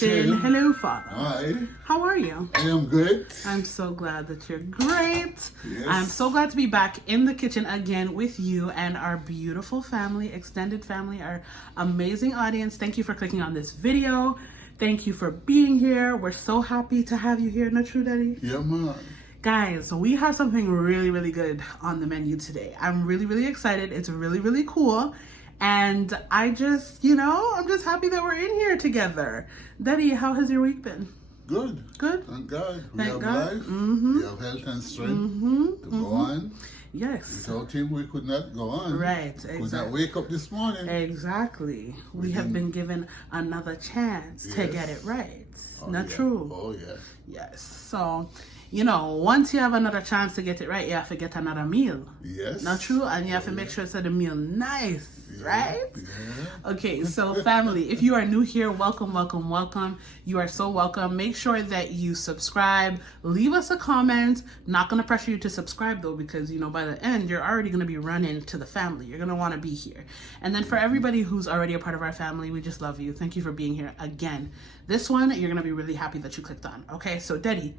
kitchen. Hello, Father. Hi. How are you? I am good. I'm so glad that you're great. Yes. I'm so glad to be back in the kitchen again with you and our beautiful family, extended family, our amazing audience. Thank you for clicking on this video. Thank you for being here. We're so happy to have you here. Not true, Daddy? Yeah, man. Guys, we have something really good on the menu today. I'm really excited. It's really cool. And I just, I'm just happy that we're in here together. Daddy, how has your week been? Good. Good? Thank God. We Thank have God. life. Mm-hmm. We have health and strength to go on. Yes. Without him, we could not go on. Right, Could exactly. not wake up this morning. Exactly. We have been given another chance to get it right. Not true? Oh, yeah. Yes. So, once you have another chance to get it right, you have to get another meal. Yes. Not true? And you have to make sure it's the meal nice. Right? Yeah. Okay, so family, if you are new here, welcome. You are so welcome. Make sure that you subscribe, leave us a comment. Not going to pressure you to subscribe though, because by the end you're already going to be running to the family. You're going to want to be here. And then for everybody who's already a part of our family, we just love you. Thank you for being here again. This one you're going to be really happy that you clicked on. Okay, so Deddy,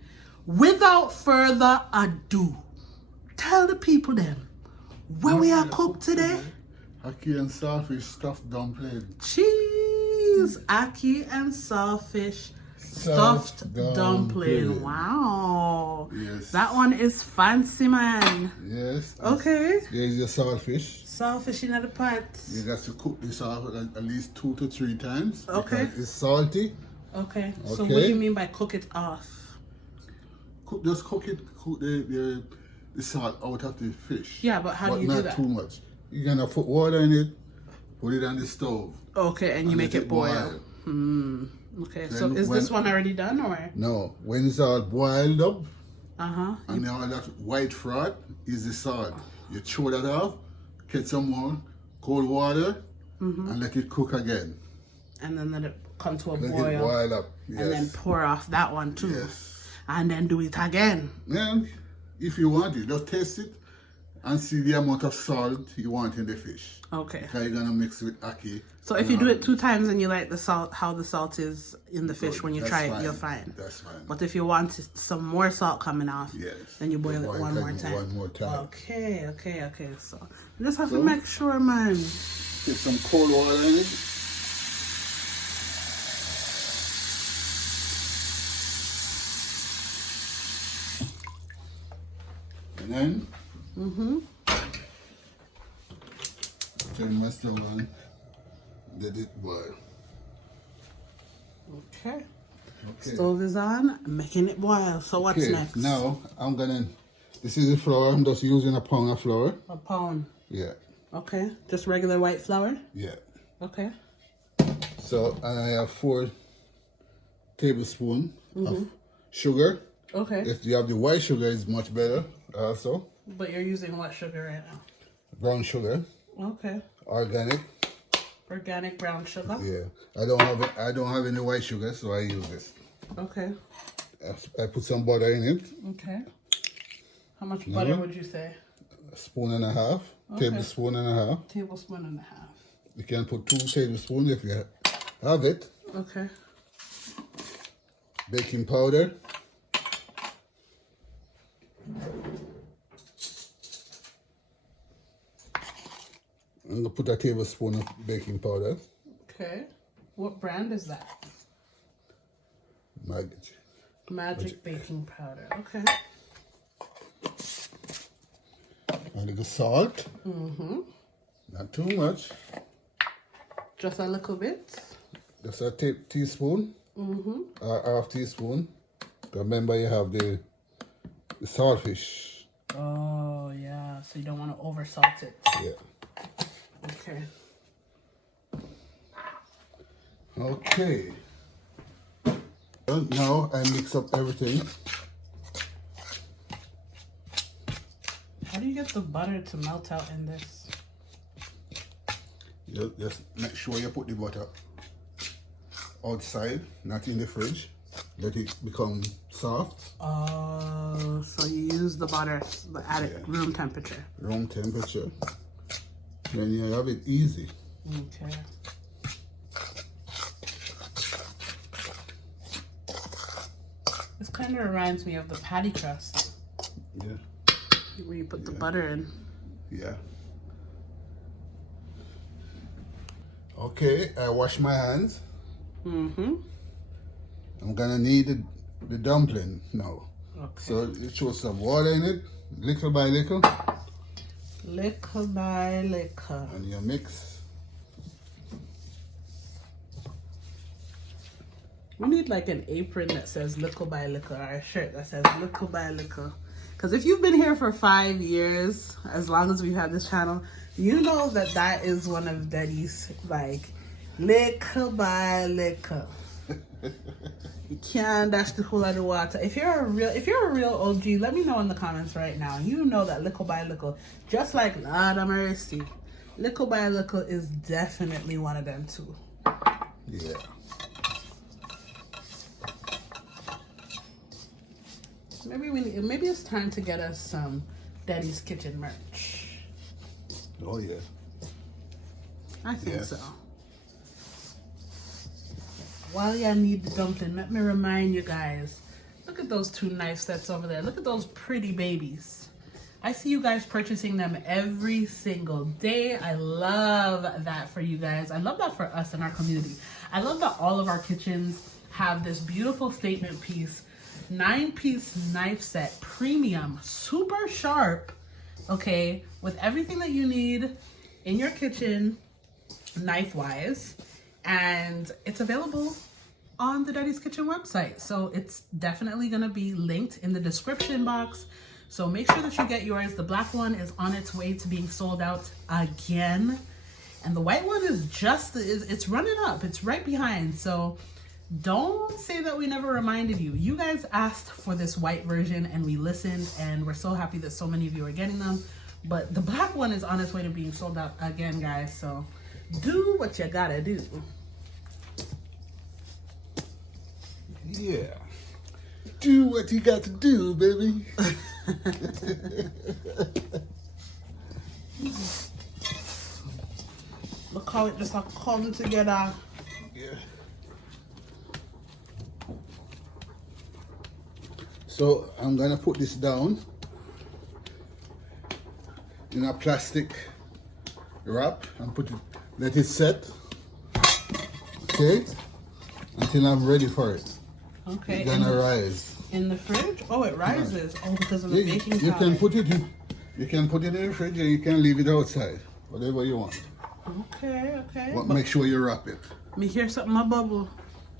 without further ado, tell the people then what we are cooked today. Ackee and saltfish stuffed dumpling. Cheese, ackee and saltfish stuffed dumpling. Wow. Yes. That one is fancy, man. Yes. Okay. Here's your saltfish. Saltfish in the pot. You got to cook this off at least 2 to 3 times. Okay. Because it's salty. Okay. So what do you mean by cook it off? Just cook the salt out of the fish. Yeah, but how do you do that? But not too much. You're gonna put water in it, put it on the stove. Okay, and you make it boil. Okay, so is this one already done or? No, when it's all boiled up, and all that white froth is the salt. You throw that off, get some more cold water, and let it cook again. And then let it come to a Let boil. it boil up, yes. And then pour off that one too. Yes. And then do it again. Then, if you want it, just taste it and see the amount of salt you want in the fish. Okay. Because you're gonna mix with ackee. So if you do it 2 times and you like the salt, how the salt is in the fish, when you try it, you're fine. That's fine. But if you want some more salt coming off, Yes. then you boil it one more time. One more time. Okay. So you just have to make sure, man. Get some cold water in it. And then turn my stove on, let it boil. Okay. Stove is on, making it boil. So what's next? Now this is the flour. I'm just using a pound of flour. A pound. Yeah. Okay. Just regular white flour? Yeah. Okay. So I have 4 tablespoons of sugar. Okay. If you have the white sugar, it's much better also. But you're using what sugar right now? Brown sugar. Okay. Organic. Organic brown sugar? Yeah. I don't have any white sugar, so I use this. Okay. I put some butter in it. Okay. How much butter would you say? A spoon and a half. Okay. Tablespoon and a half. Tablespoon and a half. You can put 2 tablespoons if you have it. Okay. Baking powder. I'm going to put a tablespoon of baking powder. Okay. What brand is that? Magic baking powder. Okay. A little salt. Not too much. Just a little bit? Just a teaspoon. Or half teaspoon. Remember you have the saltfish. Oh, yeah. So you don't want to oversalt it. Yeah. Okay. Okay. Well, now I mix up everything. How do you get the butter to melt out in this? Just make sure you put the butter outside, not in the fridge. Let it become soft. Oh, so you use the butter at room temperature. Room temperature. Then you have it easy. Okay. kind of reminds me of the patty crust. Yeah. Where you put the butter in. Yeah. Okay, I wash my hands. Mm-hmm. I'm gonna need the dumpling now. Okay. So you throw some water in it, little by little. Little by little. And you mix. We need like an apron that says little by little, or a shirt that says little by little. Because if you've been here for 5 years, as long as we've had this channel, you know that that is one of Deddy's, like, little by little. You can't dash the whole lot of water. If you're a real OG, let me know in the comments right now. You know that little by little, just like Lord of Mercy, little by little is definitely one of them too. Yeah. Maybe it's time to get us some Deddy's Kitchen merch. Oh yeah. I think Yes. so. While y'all need the dumpling, let me remind you guys, look at those 2 knife sets over there. Look at those pretty babies. I see you guys purchasing them every single day. I love that for you guys. I love that for us in our community. I love that all of our kitchens have this beautiful statement piece, 9-piece knife set, premium, super sharp, okay, with everything that you need in your kitchen, knife-wise. And it's available on the Deddy's Kitchen website. So it's definitely gonna be linked in the description box. So make sure that you get yours. The black one is on its way to being sold out again. And the white one is it's running up. It's right behind. So don't say that we never reminded you. You guys asked for this white version and we listened, and we're so happy that so many of you are getting them. But the black one is on its way to being sold out again, guys. So do what you gotta do. Yeah. Do what you got to do, baby. Look how it just come together. Yeah. So I'm gonna put this down in a plastic wrap and let it set. Okay, until I'm ready for it. Okay. It's gonna rise. In the fridge? Oh, it rises. Oh, because of the baking powder. You can put it in. You can put it in the fridge, and you can leave it outside, whatever you want. Okay, okay. But make sure you wrap it. Me hear something a bubble.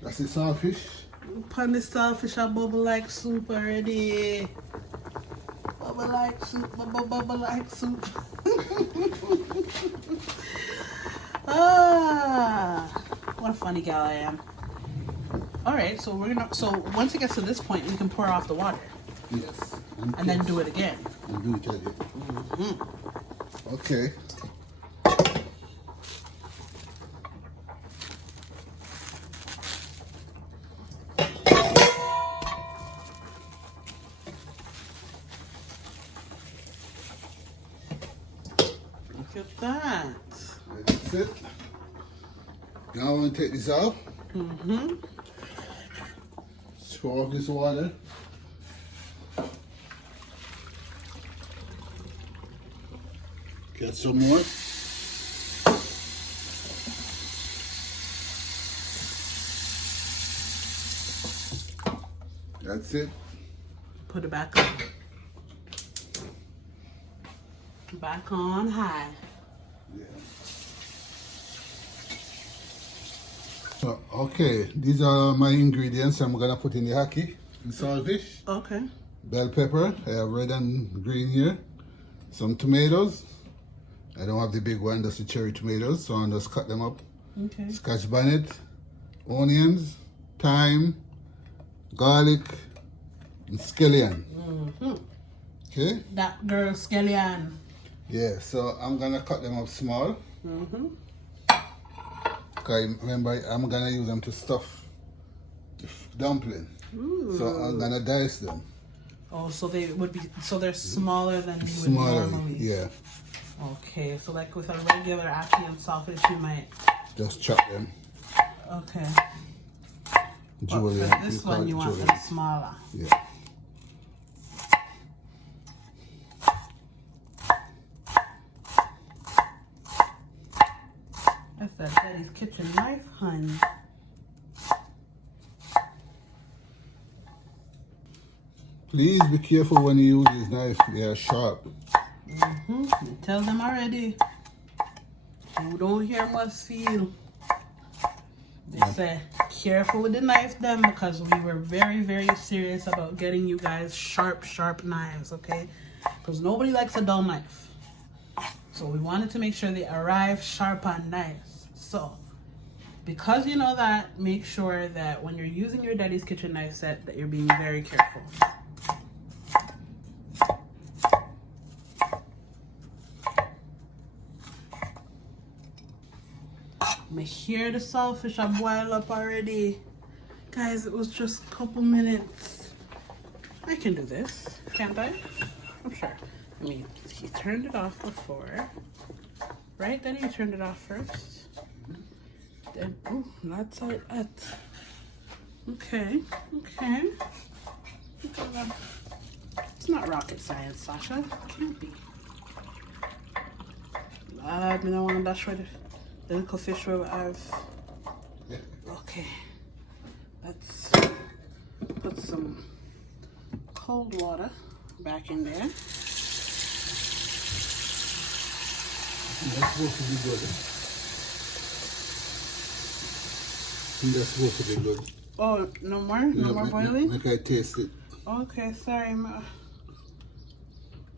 That's the saltfish. Pan the saltfish a bubble like soup already. Bubble like soup, bubble like soup. Ah, what a funny gal I am. All right, so once it gets to this point, we can pour off the water. Yes. And then do it again. And do it again. Mm-hmm. Okay. Look at that. That's it. Now I want to take this off. Mm-hmm. Pour off this water. Get some more. That's it. Put it back on. Back on high. Yeah. So, okay, these are my ingredients I'm gonna put in the ackee. Saltfish, Okay. bell pepper, I have red and green here. Some tomatoes. I don't have the big one, just the cherry tomatoes, so I'll just cut them up. Okay. Scotch bonnet, onions, thyme, garlic, and scallion. Mm-hmm. Okay? That girl scallion. Yeah, so I'm gonna cut them up small. Mm-hmm. Because remember, I'm gonna use them to stuff the dumpling. Ooh. So I'm gonna dice them. Oh, so they're smaller than you would Smaller, normally. yeah. Okay, so like with a regular ackee and saltfish, you might. Just chop them. Okay. Julian. But for this one, you want them smaller. Yeah. That's that Deddy's kitchen knife, honey. Please be careful when you use these knives. They are sharp. You tell them already. Who don't hear must feel. They say, careful with the knife them, because we were very, very serious about getting you guys sharp, sharp knives, okay? Because nobody likes a dull knife. So we wanted to make sure they arrive sharp and nice. So, because you know that, make sure that when you're using your Deddy's kitchen knife set that you're being very careful. I hear the saltfish are boil up already. Guys, it was just a couple minutes. I can do this, can't I? I'm sure. I mean, he turned it off before. Right? Then he turned it off first. Then, oh, that's like that. Okay, okay. It's not rocket science, Sasha. It can't be. I don't want to dash with it. The little fish where I've... Okay. Let's put some cold water back in there. That's supposed to be good. That's supposed to be good. Oh, no more? No more boiling? Make I taste it. Okay, sorry, ma.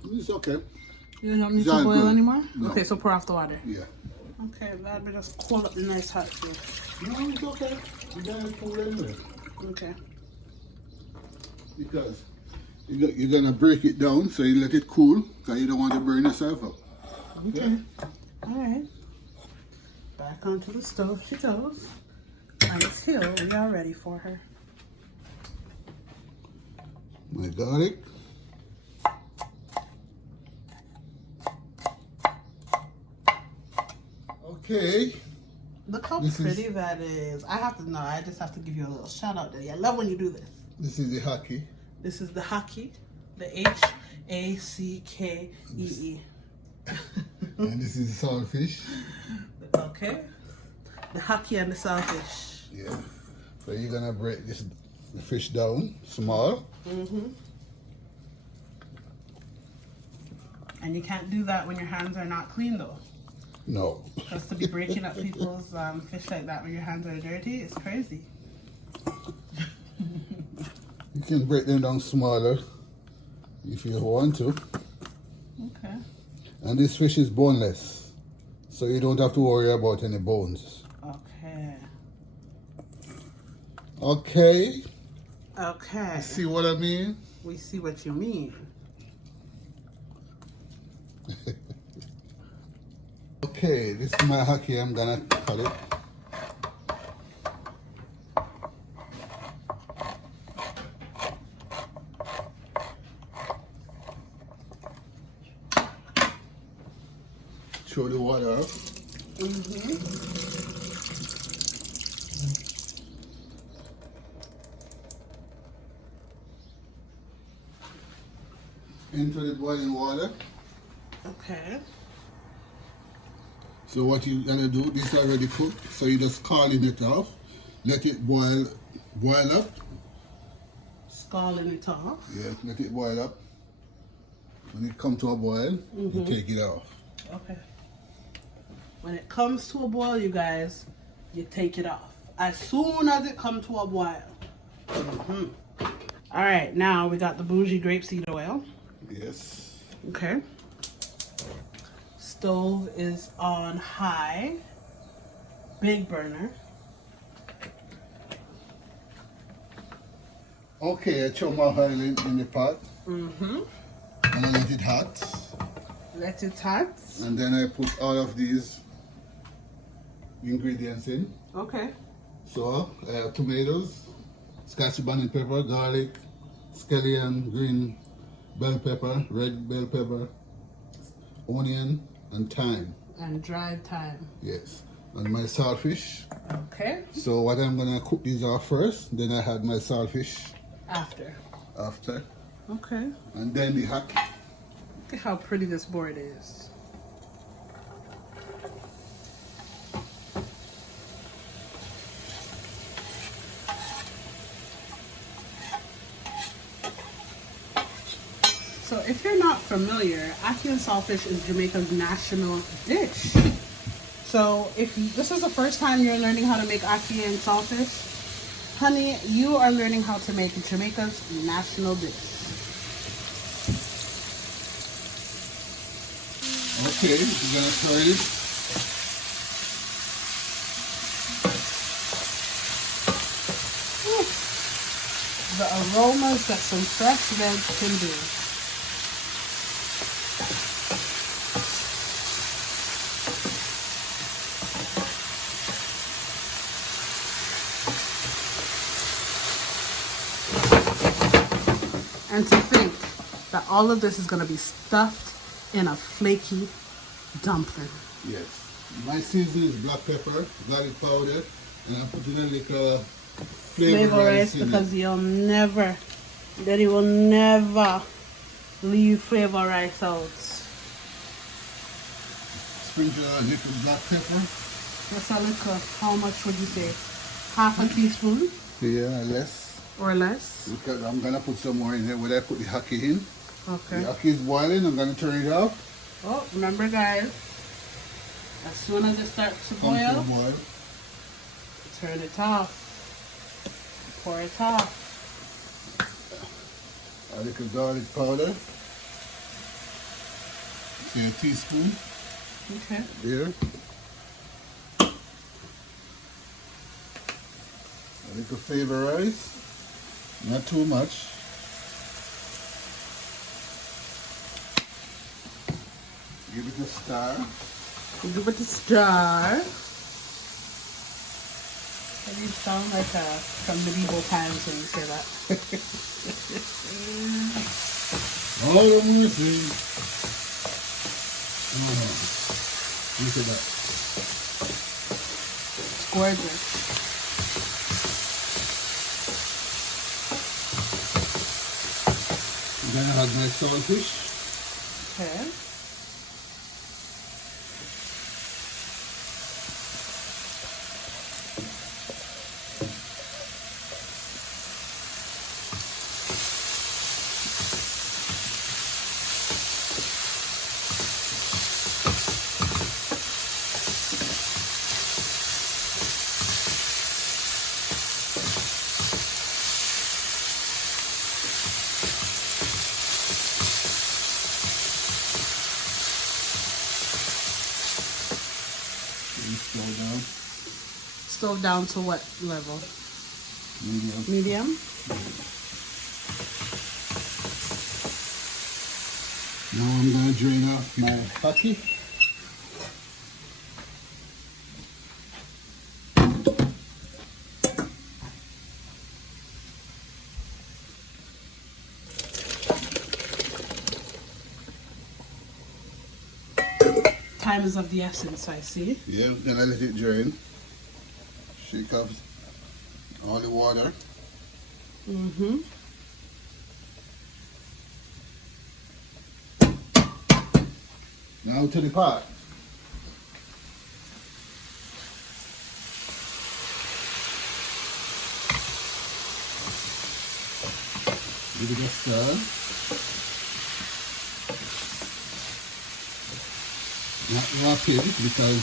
It's okay. You don't need to boil good anymore? No. Okay, so pour off the water. Yeah. Okay, that'll be just cool up the nice hot fish. No, it's okay. You got it cool anyway. Okay. Because you're going to break it down, so you let it cool, because you don't want to burn yourself up. Okay. Yeah. All right. Back onto the stove she goes until we are ready for her. My garlic. Okay. Look how pretty that is. I just have to give you a little shout out there. I love when you do this. This is the Ackee. This is the Ackee, the Hackee. And this is the saltfish. Okay. The Ackee and the saltfish. Yeah. So you're going to break the fish down small. And you can't do that when your hands are not clean though. No. Just to be breaking up people's fish like that when your hands are dirty, it's crazy. You can break them down smaller if you want to. Okay. And this fish is boneless, so you don't have to worry about any bones. Okay. Okay. Okay. See what I mean? We see what you mean. Okay, this is my Ackee. I'm gonna cut it. Throw the water up. Into the boiling water. Okay. So what you gonna do, this is already cooked, so you just scalding it off, let it boil up. Scalding it off. Yeah, let it boil up. When it comes to a boil, you take it off. Okay. When it comes to a boil, you guys, you take it off. As soon as it comes to a boil. All right, now we got the bougie grapeseed oil. Yes. Okay. Stove is on high. Big burner. Okay, I throw my oil in the pot. And I let it hot. Let it hot. And then I put all of these ingredients in. Okay. So I have tomatoes, scotch bonnet pepper, garlic, scallion, green bell pepper, red bell pepper, onion, and thyme. And dried thyme. Yes. and my saltfish. Okay. So what I'm gonna cook these off first, then I had my saltfish After. Okay. And then the ackee. Look at how pretty this board is. So if you're not familiar, ackee and saltfish is Jamaica's national dish. So if this is the first time you're learning how to make ackee and saltfish, honey, you are learning how to make Jamaica's national dish. Okay, we're gonna try it. The aromas that some fresh veg can do. And to think that all of this is going to be stuffed in a flaky dumpling. Yes. My seasoning is black pepper, garlic powder, and I'm putting a little flavor rice in because it. you'll never, Daddy will never leave flavor rice out. Sprinkle a little black pepper. Just a little. How much would you say? Half a teaspoon? Yeah, less. Or less? Because I'm gonna put some more in there when I put the ackee in. Okay. The ackee is boiling, I'm gonna turn it off. Oh, remember guys, as soon as it starts to boil, turn it off. Pour it off. A little garlic powder. Say a teaspoon. Okay. There. A little flavor rice. Not too much. Give it a stir. Give it a stir. And you sound like from medieval times when you say that. All the mercy. Look at that. It's gorgeous. Then I have my saltfish. Okay. Stove down to what level? Medium. Medium? Now I'm going to drain off my ackee. Time is of the essence, I see. Yeah, then I let it drain. Shake up all the water. Mm-hmm. Now to the pot. Give it a stir. Not rapid, because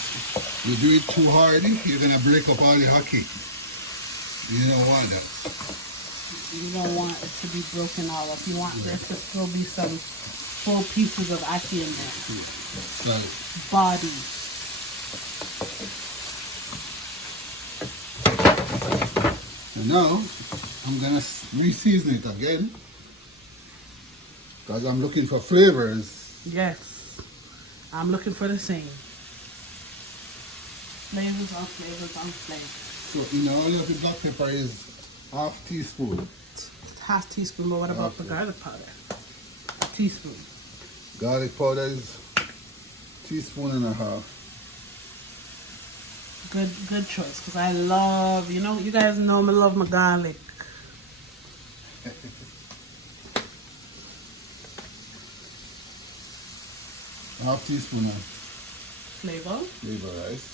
you do it too hard, you're going to break up all the ackee. You don't want that. You don't want it to be broken all up. You want there to still be some full pieces of ackee in there. Right. Body. And now, I'm going to re-season it again, because I'm looking for flavors. Yes. I'm looking for the same. Flavors on flavors on flavors. So in all of the black pepper is half teaspoon. Half teaspoon, but what about the garlic powder? A teaspoon. Garlic powder is teaspoon and a half. Good choice. Because I love, you guys know I love my garlic. Half teaspoon of Flavor rice.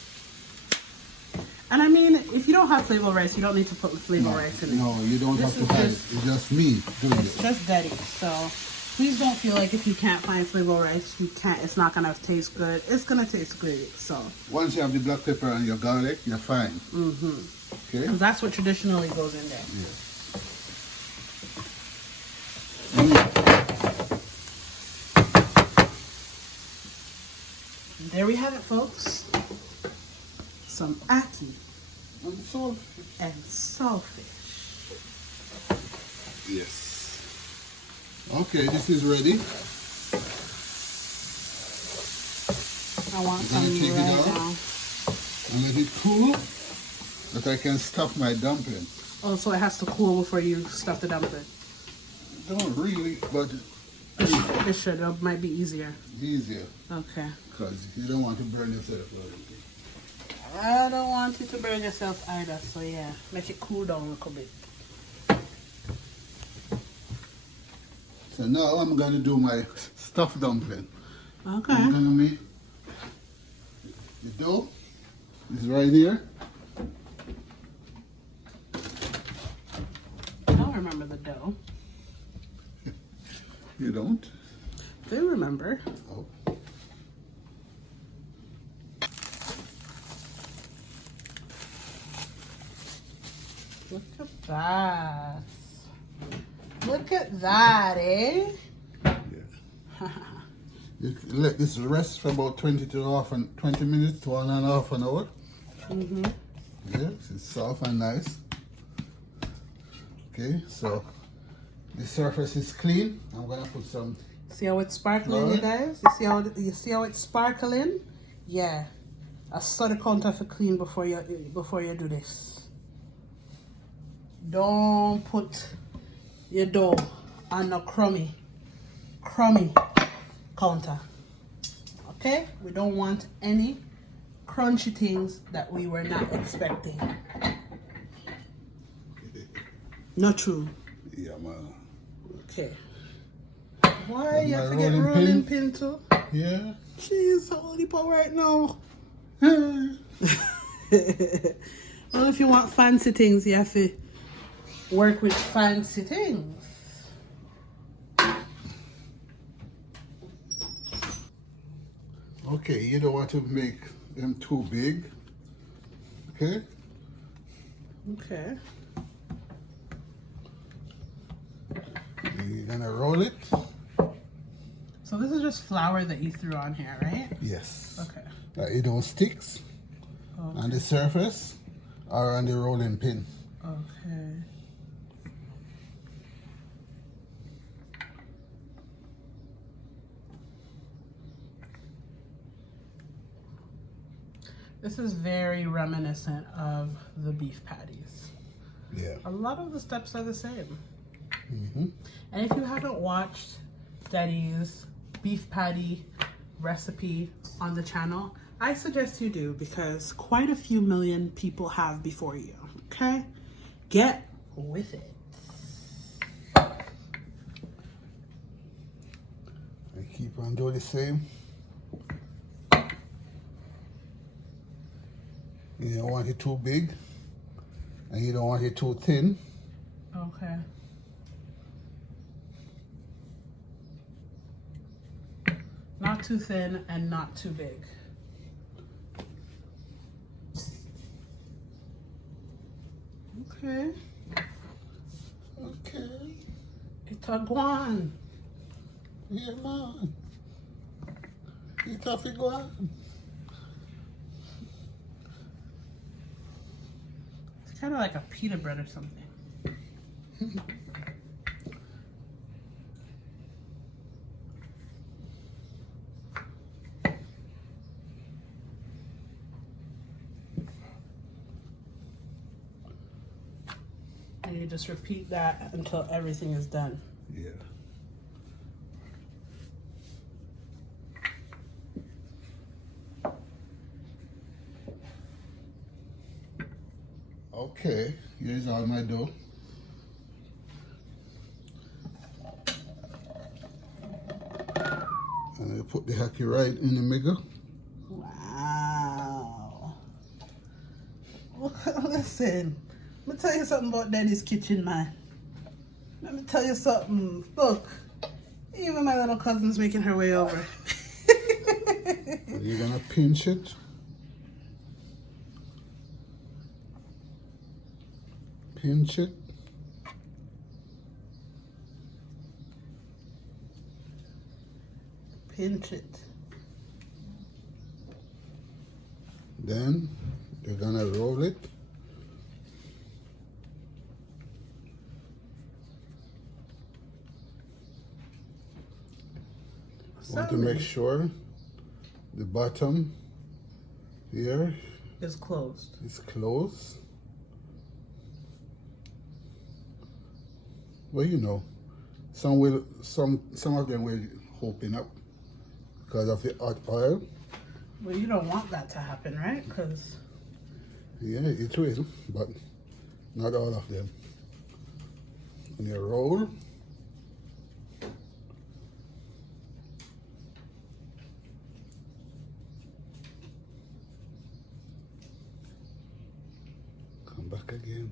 And I mean, if you don't have flavor rice, you don't need to put flavor rice in it. No, you don't have to have it. It's just me doing it. It's just Deddy. So please don't feel like if you can't find flavor rice, it's not gonna taste good. It's gonna taste great. So once you have the black pepper and your garlic, you're fine. Okay. And that's what traditionally goes in there. Yes. There we have it, folks. Some ackee and saltfish. Yes. Okay, this is ready. I want I'm some gonna take right it out now. and let it cool, that I can stuff my dumpling. Oh, so it has to cool before you stuff the dumpling. Don't really, but It should. It might be easier. easier, Okay. because you don't want to burn yourself. I don't want you to burn yourself either, so yeah, make it cool down a little bit. So now I'm going to do my stuffed dumpling. Okay. I'm going to make the dough. It's right here. I don't remember the dough. You don't? They remember. Oh. Look at that. Look at that, eh? Yeah. You let this rest for about 20 minutes to 1.5 an hour. Yes, it's soft and nice. Okay, so the surface is clean. I'm gonna put some. See how it's sparkling, you guys? You see how it's sparkling? Yeah. I saw the counter for clean before you do this. Don't put your dough on a crummy counter. Okay? We don't want any crunchy things that we were not expecting. Not true. Yeah, man. Okay. Why you forget rolling pin too? Yeah. Jeez, how old you put right now? Well, if you want fancy things, you have to work with fancy things. Okay, you don't want to make them too big. Okay? Okay. You're gonna roll it. So this is just flour that you threw on here, right? Yes. Okay. That it don't sticks on the surface or on the rolling pin. Okay. This is very reminiscent of the beef patties. Yeah. A lot of the steps are the same. Mm-hmm. And if you haven't watched Deddy's beef patty recipe on the channel, I suggest you do, because quite a few million people have before you, okay? Get with it. I keep on doing the same. You don't want it too big and you don't want it too thin. Okay. Not too thin and not too big. Okay. Okay. It's a guan. Yeah, man. It's a figuan. It's kind of like a pita bread or something. And you just repeat that until everything is done. Yeah. Okay, here's all my dough. And I put the ackee right in the middle. Wow. Listen, let me tell you something about Daddy's kitchen, man. Let me tell you something. Look, even my little cousin's making her way over. You're gonna pinch it. Pinch it. Pinch it. Then you're gonna roll it. Want to make sure the bottom here It's closed. is closed. Well, you know, some of them will open up because of the hot oil. Well, you don't want that to happen, right? Because Yeah, it will, but not all of them. And you roll. Come back again.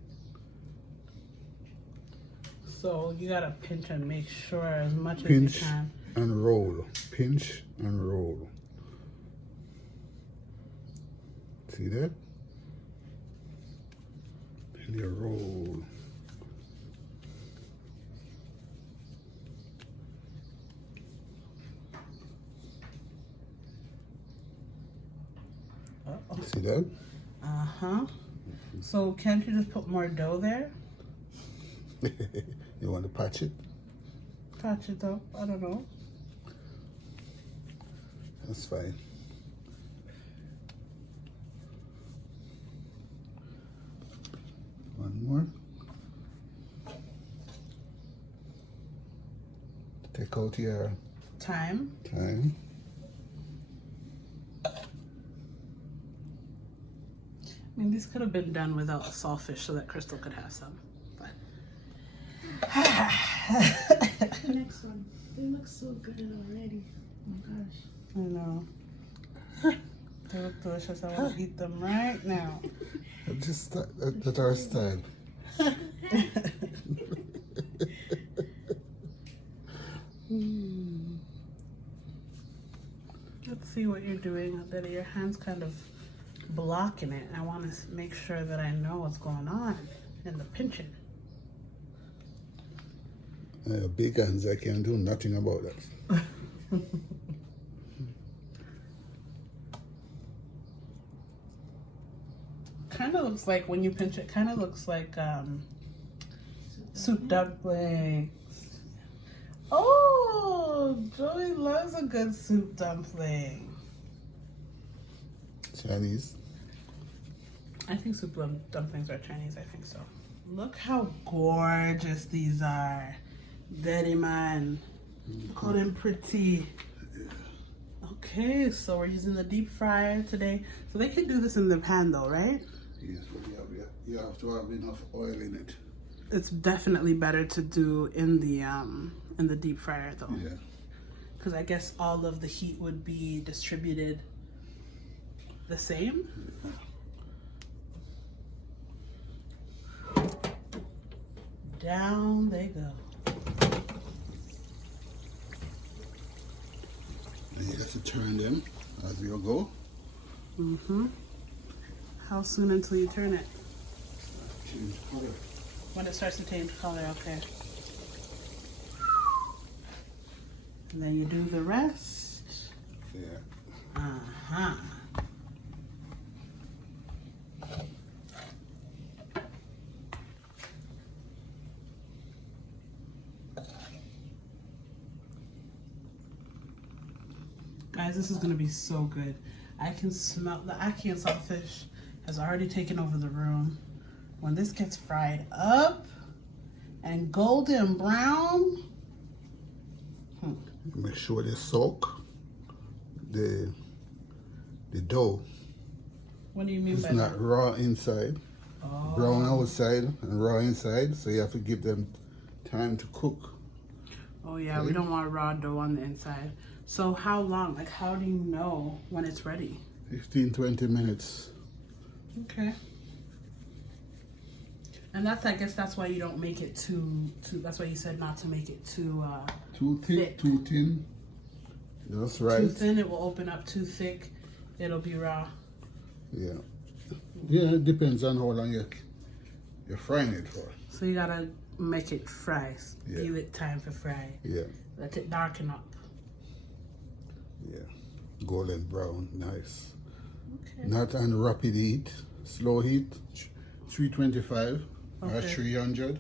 so you gotta pinch and make sure as much as Pinch you can. and roll. Pinch and roll. See that? And you roll. Uh-oh. See that? Uh-huh. So can't you just put more dough there? You want to patch it? Touch it up. I don't know. That's fine. One more. Take out your Time. time. I mean, these could have been done without the saltfish so that Crystal could have some. But The next one. They look so good already. Oh my gosh. I know. They look delicious. I want to eat them right now. Just that's our style. Let's see what you're doing. That your hand's kind of blocking it. I want to make sure that I know what's going on in the pinching. Big hands, I can do nothing about that. Kind of looks like when you pinch it. Kind of looks like soup dumplings. Oh, Joey loves a good soup dumpling. Chinese. I think soup dumplings are Chinese. I think so. Look how gorgeous these are. Daddy man. Look how them pretty. Okay, so we're using the deep fryer today. So they can do this in the pan though, right? Yes, but you have to have enough oil in it. It's definitely better to do in the deep fryer though. Yeah. Because I guess all of the heat would be distributed the same. Down they go. And you have to turn them as you go. Mm-hmm. How soon until you turn it? Change color. When it starts to change color, okay. And then you do the rest. Yeah. Uh-huh. Guys, this is gonna be so good. I can smell the ackee and saltfish has already taken over the room. When this gets fried up and golden brown, Make sure they soak the dough. what do you mean It's by not that? raw inside. brown outside and raw inside, so you have to give them time to cook. Oh yeah, we don't want raw dough on the inside. So how long? Like, how do you know when it's ready? 15-20 minutes. Okay. And that's, I guess that's why you don't make it too that's why you said not to make it too Too thick, thick. too thin. That's right. Too thin, it will open up. Too thick, it'll be raw. Yeah. Yeah, it depends on how long you're frying it for. So you gotta make it fry. Yeah. Give it time for fry. Yeah. Let it darken up. Yeah. Golden brown, nice. Okay. Not on rapid heat, slow heat, 325 or Okay. 300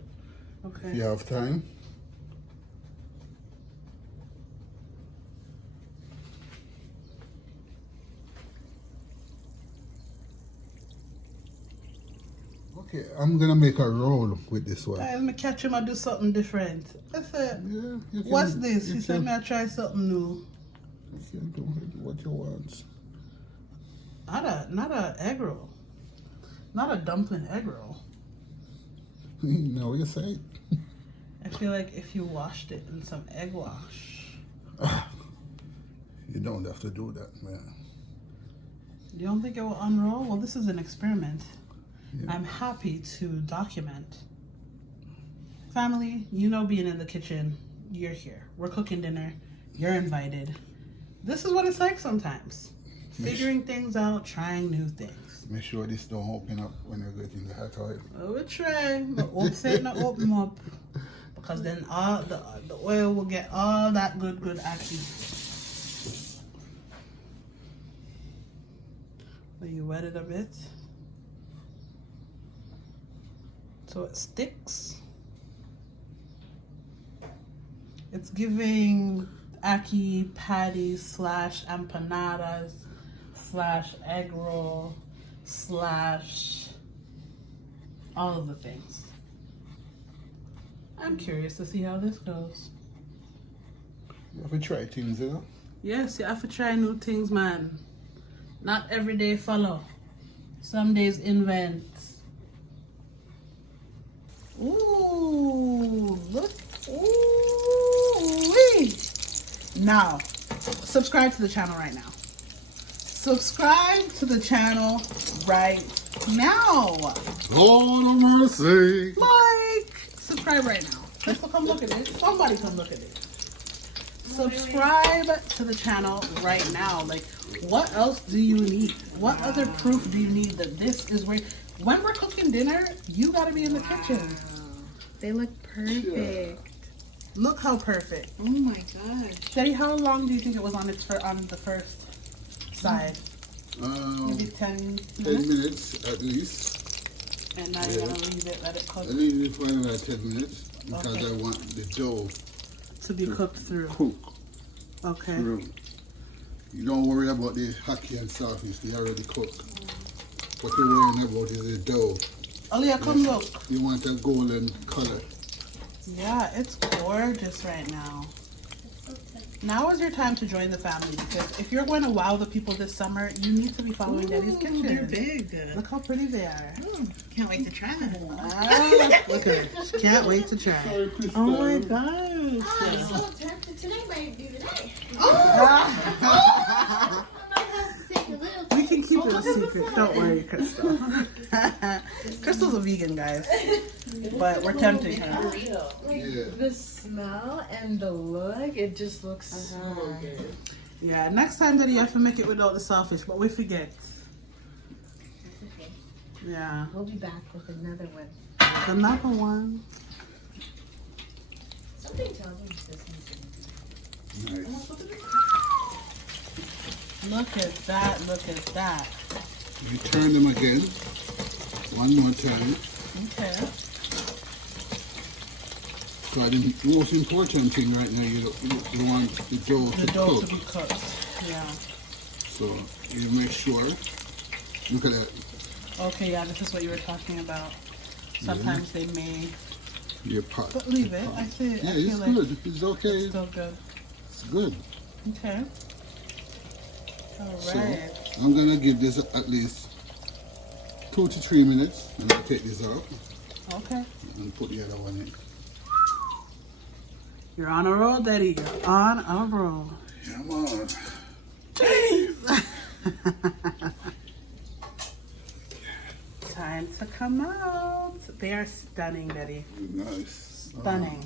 Okay. if you have time. Okay, I'm gonna make a roll with this one. Guys, me catch him, I do something different. I said, Yeah, you can, what's this? you He said, can- may I try something new. You can do what you want. Not a egg roll. Not a dumpling egg roll. No, you say. I feel like if you washed it in some egg wash. You don't have to do that, man. You don't think it will unroll? Well, this is an experiment. Yeah. I'm happy to document. Family, you know, being in the kitchen, you're here. We're cooking dinner. You're invited. This is what it's like sometimes. Figuring things out, trying new things. Make sure this don't open up when you get in the hot oil. Oh, we'll try. But upset not open up. Because then all the oil will get all that good ackee. So you wet it a bit. So it sticks. It's giving ackee patties / empanadas / egg roll / all of the things. I'm curious to see how this goes. You have to try things, you know? Yes, you have to try new things, man. Not every day follow. Some days invent. Ooh, look. Ooh-wee. Now, subscribe to the channel right now. Subscribe to the channel right now. Lord of mercy. Like, subscribe right now. Crystal, come look at it. Somebody come look at it. Subscribe to the channel right now. Like, what else do you need? What other proof do you need that this is where... When we're cooking dinner, you gotta be in the kitchen. They look perfect. Look how perfect. Oh my gosh. Daddy, how long do you think it was on on the first side? Maybe 10 10 minutes? minutes at least. And now you're gonna leave it, let it cook I leave it for another 10 minutes because Okay. I want the dough to be cooked through. cook Okay. through. You don't worry about the ackee and saltfish, they already cooked. What you're worrying about is the dough. Aaliyah, come look. You want a golden color. Yeah, it's gorgeous right now. Now is your time to join the family because if you're going to wow the people this summer, you need to be following Daddy's kitchen. They're big. Look how pretty they are. Can't wait to try them. Ah, look at her. She can't wait to try. Oh my gosh. I'm so tempted today might be the day. We can keep it a secret. Don't worry, Crystal. Crystal's a vegan, guys. But we're tempting her. Yeah. The smell and the look, it just looks so good. Yeah, next time that you have to make it without the saltfish, but we forget. Yeah. We'll be back with another one. Another one. Something tells me this one's Nice. Look at that. Look at that. You turn them again. One more time. Okay. So the most important thing right now, you want the dough The to dough cook. to be cooked. Yeah. So you make sure. Look at that. Okay, yeah, this is what you were talking about. Sometimes they may... Your pot. But leave it. I feel, Yeah, I feel it's like good. It's okay. it's still good. It's good. Okay. All So right. I'm gonna give this at least 2 to 3 minutes, and I'll take this out Okay. and put the other one in. You're on a roll, Daddy. You're on a roll. Come on. Time to come out. They are stunning, Daddy. Nice. Stunning.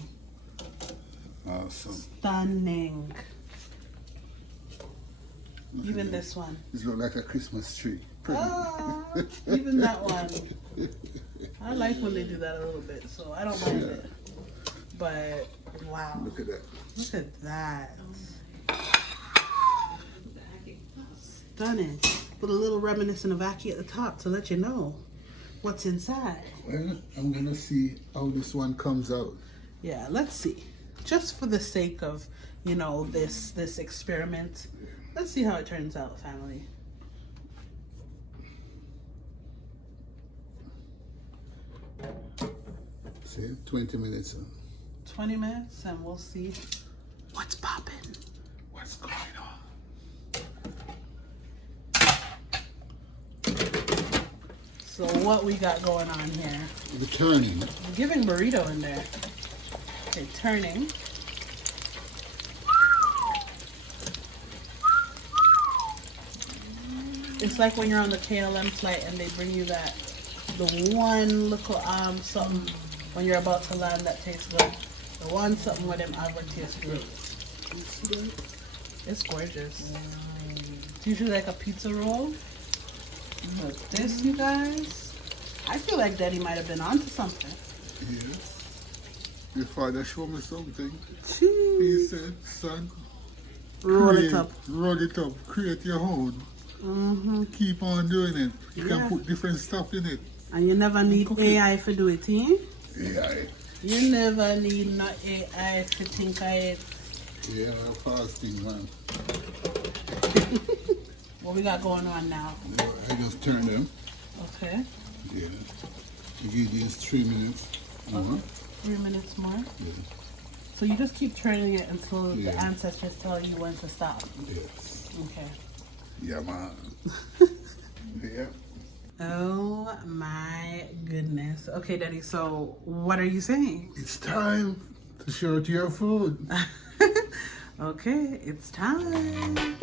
Awesome. Stunning. Even this one. This looks like a Christmas tree. Oh, even that one. I like when they do that a little bit, so I don't mind it. But wow, Look at that. look at that. Stunning. With a little reminiscent of Ackee at the top to let you know what's inside. Well, I'm gonna see how this one comes out. Yeah, let's see. Just for the sake of, you know, this experiment, let's see how it turns out, family. See, 20 minutes. 20 minutes and we'll see what's popping. What's going on? So what we got going on here? The turning. I'm giving burrito in there. Okay, turning. It's like when you're on the KLM flight and they bring you the one little something when you're about to land that tastes good. The one something with them ever tastes good. It's gorgeous. It's usually like a pizza roll. But this, you guys, I feel like Daddy might have been onto something. Yes. Your father showed me something. Jeez. He said, son, Roll it up. Roll it up. Create your own. Mm-hmm. Keep on doing it. You Yeah. can put different stuff in it. And you never need AI to do it, eh? Yeah. You never need no AI to think of it. Yeah, fasting, man. What we got going on now? I just turned them. Okay. Yeah. You give these 3 minutes. 3 minutes more. Yeah. So you just keep turning it until the Yeah. ancestors tell you when to stop. Yes. Okay. Yeah, man. Yeah. Oh my goodness. Okay, Daddy, so what are you saying? It's time to show it to your food. Okay, it's time.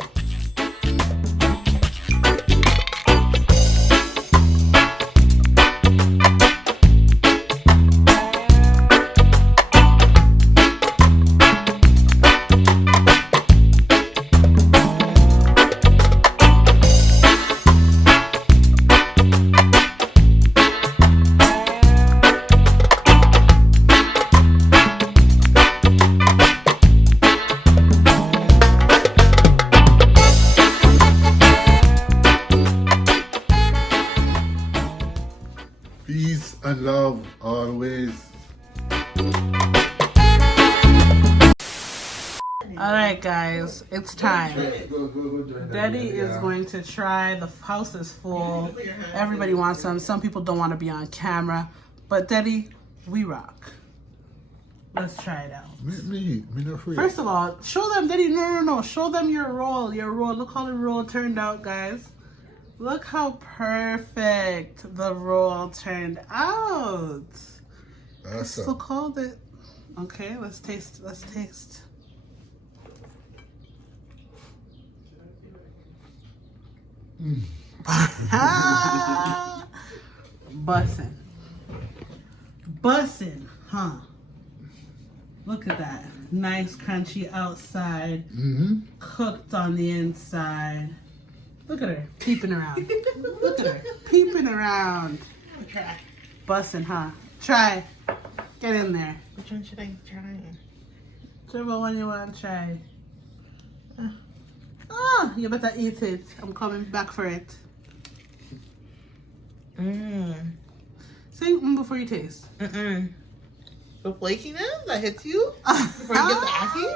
Peace and love always. All right, guys, it's time. Daddy is going to try. The house is full. Everybody wants some. Some people don't want to be on camera. But Daddy, we rock. Let's try it out. Me not afraid. First of all, show them, Daddy. No. Show them your roll. Your roll. Look how the roll turned out, guys. Look how perfect the roll turned out. Awesome. So called it. Okay, let's taste. Let's taste. Bussin', huh? Look at that. Nice crunchy outside, cooked on the inside. Look at her, peeping around. Look at her, peeping around. Try. Bussin', huh? Try. Get in there. Which one should I try? Whichever one you want to try. Oh, you better eat it. I'm coming back for it. Sing before you taste. The flakiness that hits you before you get the Ackee?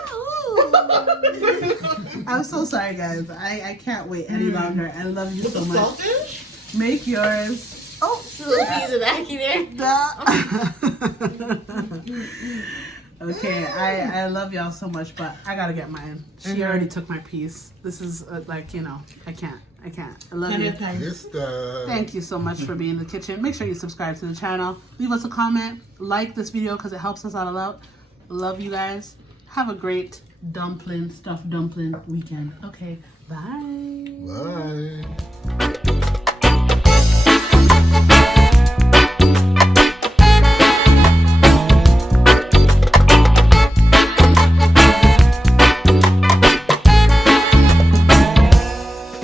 I'm so sorry, guys. I can't wait any longer. I love you so The much. saltfish? Make yours. Oh, Little piece of Ackee there. Okay, I love y'all so much, but I gotta get mine. She already took my piece. This is like, you know, I can't. I love you. Thank you so much for being in the kitchen. Make sure you subscribe to the channel. Leave us a comment. Like this video because it helps us out a lot. Love you guys. Have a great stuffed dumpling weekend. Okay, bye. Bye.